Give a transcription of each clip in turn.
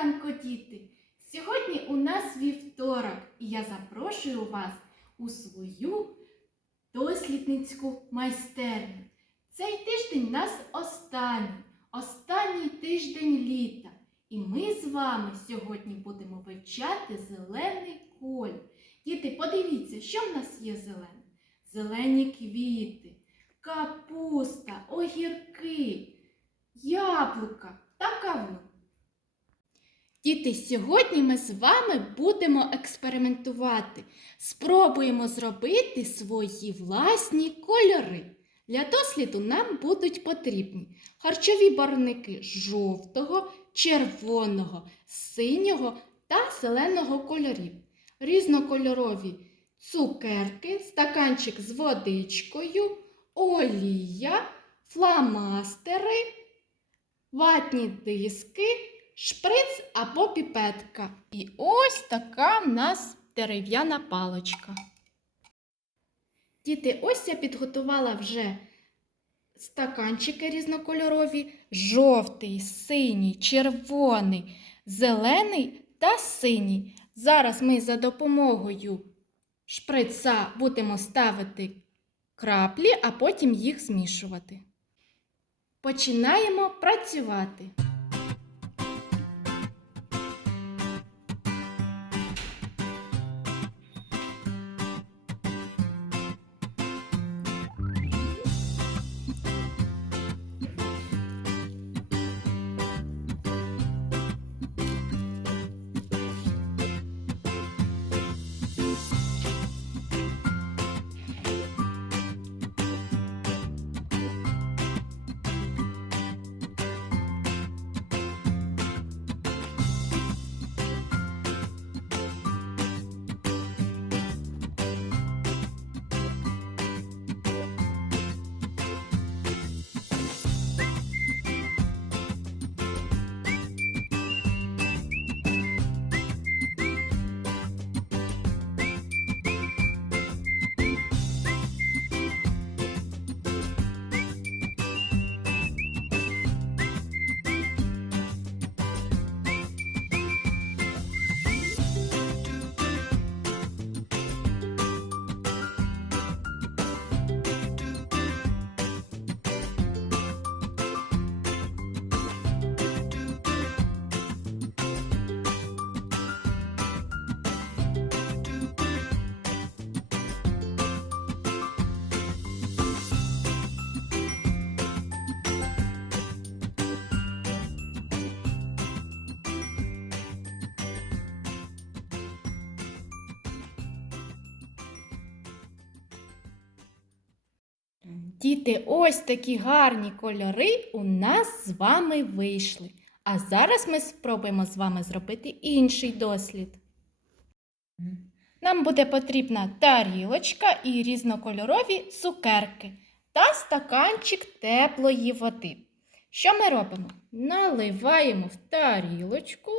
ранку, діти! Сьогодні у нас вівторок, і я запрошую вас у свою дослідницьку майстерню. Цей тиждень у нас останній, останній тиждень літа. І ми з вами сьогодні будемо вивчати зелений колір. Діти, подивіться, що в нас є зелене? Зелені квіти, капуста, огірки, яблука. Діти, сьогодні ми з вами будемо експериментувати. Спробуємо зробити свої власні кольори. Для досліду нам будуть потрібні харчові барвники жовтого, червоного, синього та зеленого кольорів, різнокольорові цукерки, стаканчик з водичкою, олія, фламастери, ватні диски, шприц або піпетка. І ось така в нас дерев'яна паличка. Діти, ось я підготувала вже стаканчики різнокольорові, жовтий, синій, червоний, зелений та синій. Зараз ми за допомогою шприца будемо ставити краплі, а потім їх змішувати. Починаємо працювати. Діти, ось такі гарні кольори у нас з вами вийшли. А зараз ми спробуємо з вами зробити інший дослід. Нам буде потрібна тарілочка і різнокольорові цукерки та стаканчик теплої води. Що ми робимо? Наливаємо в тарілочку.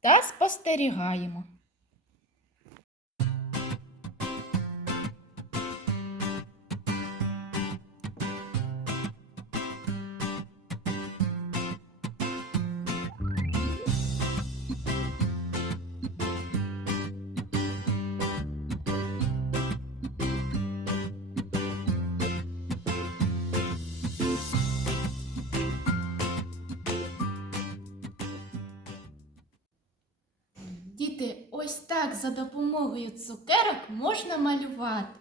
Та спостерігаємо. Ось так за допомогою цукерок можна малювати.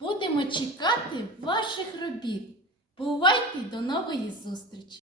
Будемо чекати ваших робіт. Бувайте до нової зустрічі!